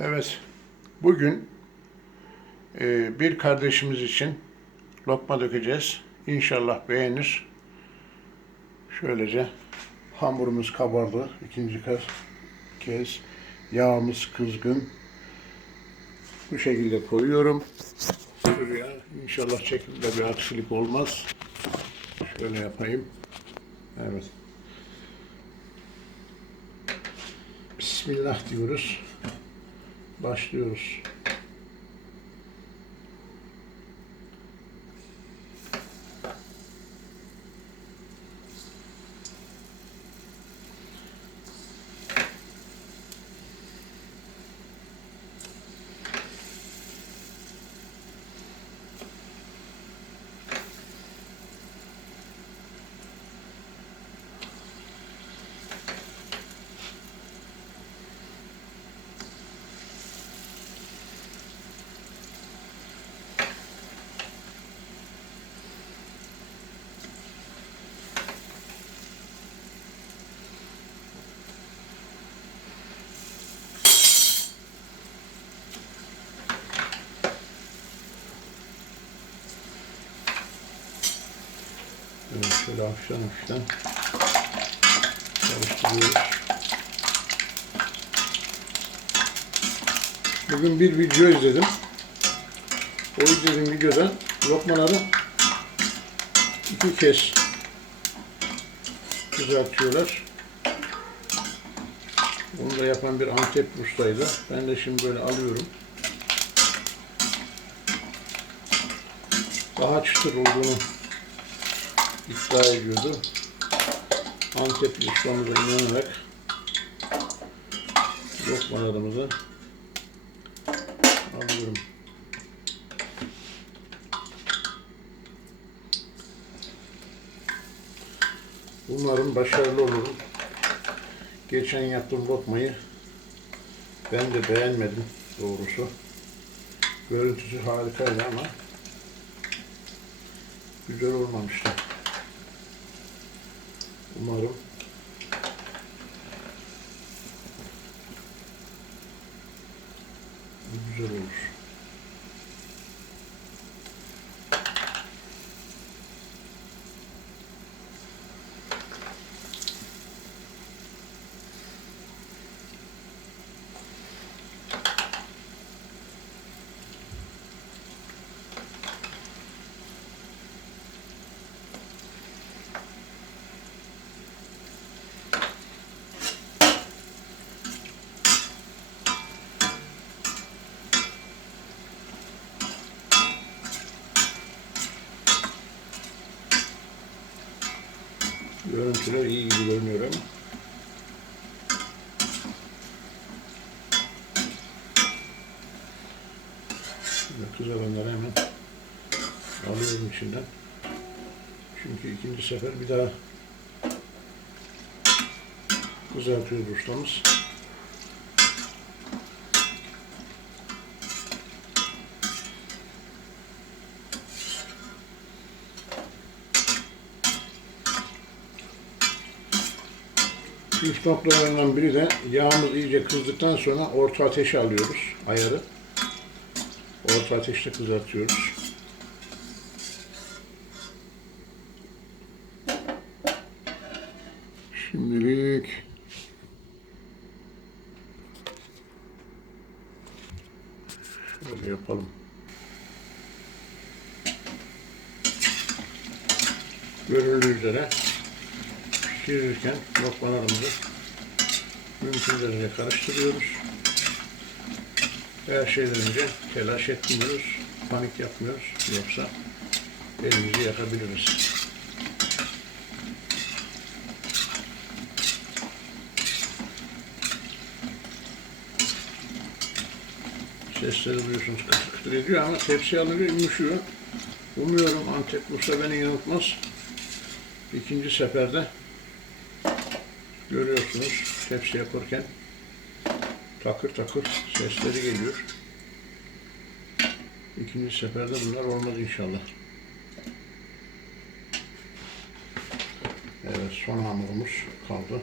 Evet, bugün e, bir kardeşimiz için lokma dökeceğiz. İnşallah beğenir. Şöylece hamurumuz kabardı. İkinci kez, kez yağımız kızgın. Bu şekilde koyuyorum. Şuraya inşallah şekilde bir aksilik olmaz. Şöyle yapayım. Evet. Bismillah diyoruz. Başlıyoruz. Evet, şöyle hafiften hafiften karıştırıyoruz. Bugün bir video izledim. O izlediğim videoda lokmaları iki kez kızartıyorlar. Bunu da yapan bir Antep ustaydı. Ben de şimdi böyle alıyorum. Daha çıtır olduğunu iddia ediyordu. Antepli ustamıza inanarak lokmalarımızı alıyorum. Umarım başarılı olurum. Geçen yaptığım lokmayı ben de beğenmedim doğrusu. Görüntüsü harikaydı ama güzel olmamıştı. Umarım bu güzel olur. Görüntüler iyi gibi görünüyor ama. Kızaranları hemen alıyorum içinden. Çünkü ikinci sefer bir daha kızartıyor ustamız. Püf noktalarından biri de yağımız iyice kızdıktan sonra orta ateşe alıyoruz ayarı. Orta ateşte kızartıyoruz. Şimdilik şöyle yapalım. Görüldüğü üzere pişirirken lokmalarımızı mümkün derece karıştırıyoruz. Her şeyden önce telaş etmiyoruz, panik yapmıyoruz. Yoksa elimizi yakabiliriz. Sesleri duyuyorsunuz kıtır kıtır ediyor ama tepsi alınca yumuşuyor. Umuyorum Antep Musa beni yanıltmaz. İkinci seferde görüyorsunuz tepsi yaparken takır takır sesleri geliyor. İkinci seferde bunlar olmaz inşallah. Evet son hamurumuz kaldı.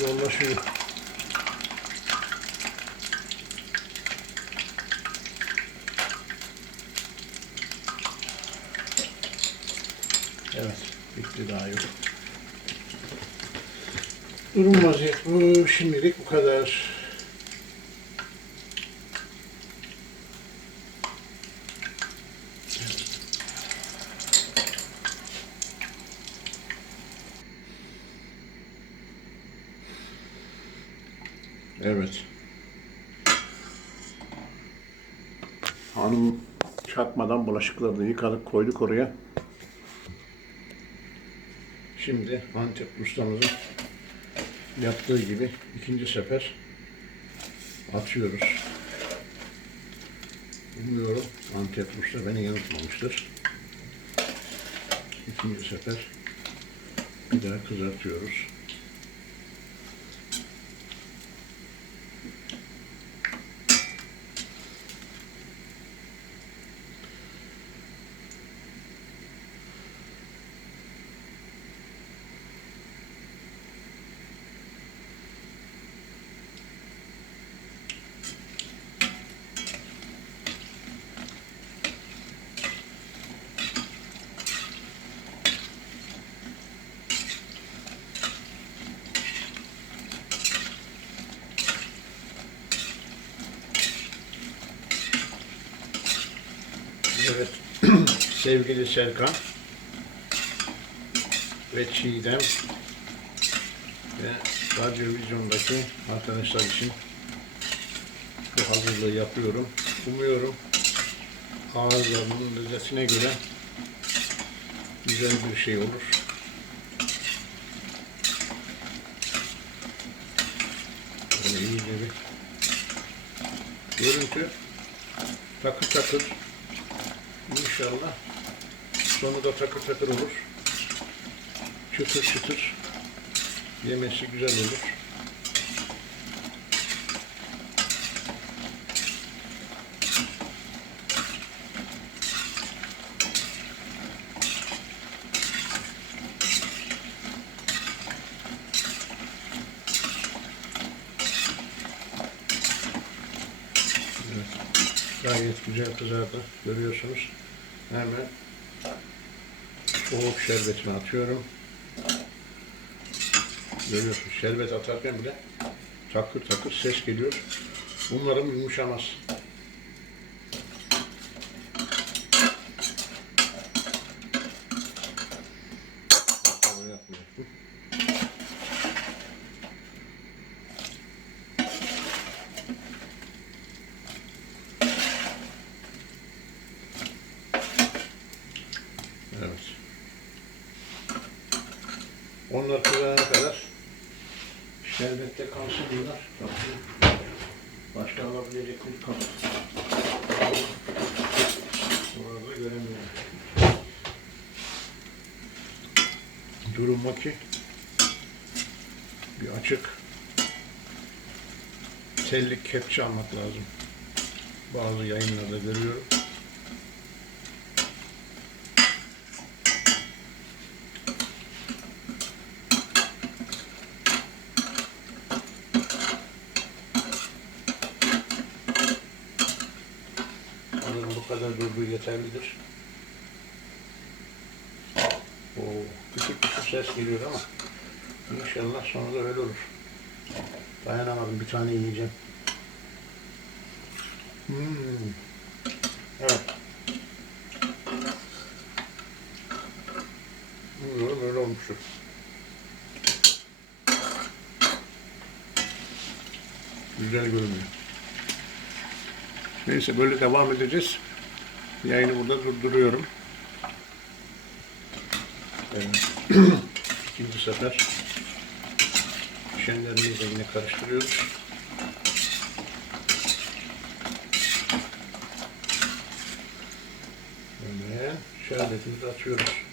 Zorlaşıyor. Evet, bitti daha yok. Durum vaziyet bu. Şimdilik bu kadar. Evet. Hanım çakmadan bulaşıklarını yıkadık, koyduk oraya. Şimdi Antep ustamızın yaptığı gibi ikinci sefer atıyoruz. Umuyorum Antep usta beni yanıltmamıştır. İkinci sefer bir daha kızartıyoruz. Evet, sevgili Serkan ve Çiğdem ve Radyo Vizyon'daki arkadaşlar için bu hazırlığı yapıyorum. Umuyorum ağızlarının lezzetine göre güzel bir şey olur. Böyle iyice bir görüntü takır takır İnşallah sonu da takır takır olur. Çıtır çıtır yemesi güzel olur. Gayet güzel kızardı. Görüyorsunuz. Hemen soğuk şerbetini atıyorum. Görüyorsunuz şerbet atarken bile takır takır ses geliyor. Umarım yumuşamaz. Böyle yapmıyorsun. Evet. Onlar kızarana kadar şerbette kalsın bunlar. Başka alabilecek bir kap. Orada göremiyorum. Durum o ki bir açık tellik kepçe almak lazım. Bazı yayınlarda görüyorum. Sanırım bu kadar durduğu yeterlidir. Oo, küçük küçük ses geliyor ama inşallah sonunda öyle olur. Dayanamadım bir tane yiyeceğim. Hmm. Evet. Bilmiyorum öyle olmuştur. Güzel görünüyor. Neyse böyle devam edeceğiz. Yayını burada durduruyorum. Evet. İkinci sefer pişenlerimizle yine karıştırıyoruz. Böyle şerbetimizi atıyoruz.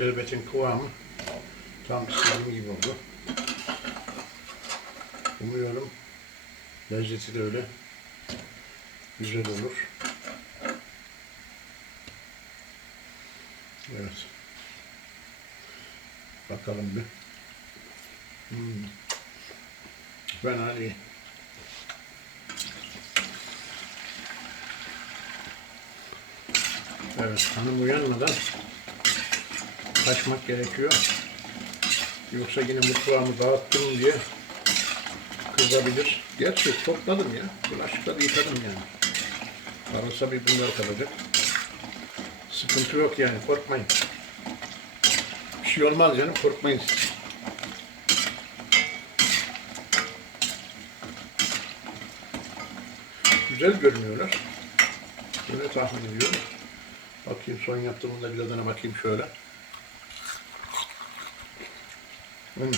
Şerbetin kıvamı tam istediğim gibi oldu. Umuyorum lezzeti de öyle güzel olur. Evet. Bakalım bir. Hmm. Fena değil. Evet, hanım uyanmadan kaçmak gerekiyor. Yoksa yine mutfağımı dağıttım diye kızabilir. Gerçi topladım ya. Bulaşıkları yıkadım yani. Arasa bir bunlar kalacak. Sıkıntı yok yani korkmayın. Bir şey olmaz canım korkmayın. Güzel görünüyorlar. Öyle tahmin ediyorum. Bakayım son yaptığımda bir tadına bakayım şöyle. Hmm.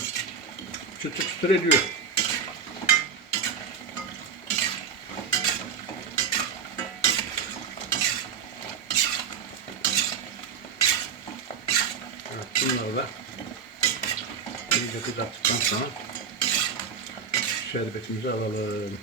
Çıtır çıtır ediyor. Evet, bunları da iyice kızarttıktan sonra şerbetimizi alalım.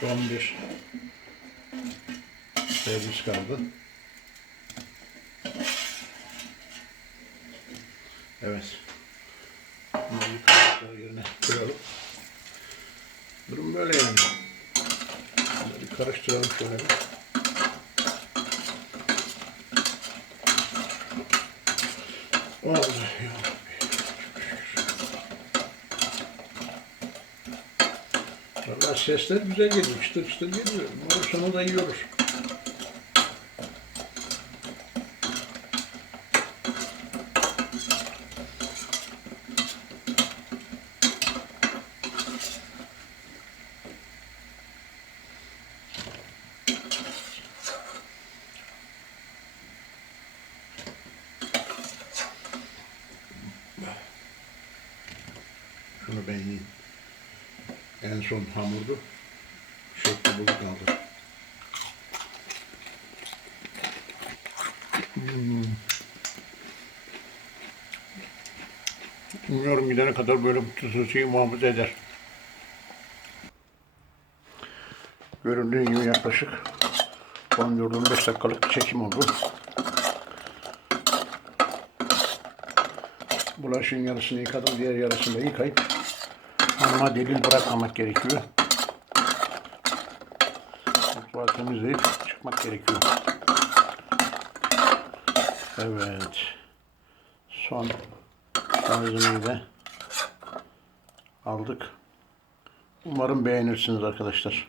Son bir servis kaldı. Evet. Kaşıklar yerine koyalım. Durum böyle yani. Bunları karıştıralım şöyle bir. Vallahi ya. Valla sesler güzel geliyor, çıtır çıtır geliyor. Sana da olur. Şunu ben yiyeyim. En son hamurdu. Şekli bozuk kaldı. Hmm. Umuyorum gidene kadar böyle tuzlusuyu muhafaza eder. Göründüğü gibi yaklaşık 14-15 dakikalık bir çekim oldu. Bulaşığın yarısını yıkadım, diğer yarısını da yıkayıp hanıma delil bırakmamak gerekiyor. Mutfağı temizleyip çıkmak gerekiyor. Evet. Son malzemeyi de aldık. Umarım beğenirsiniz arkadaşlar.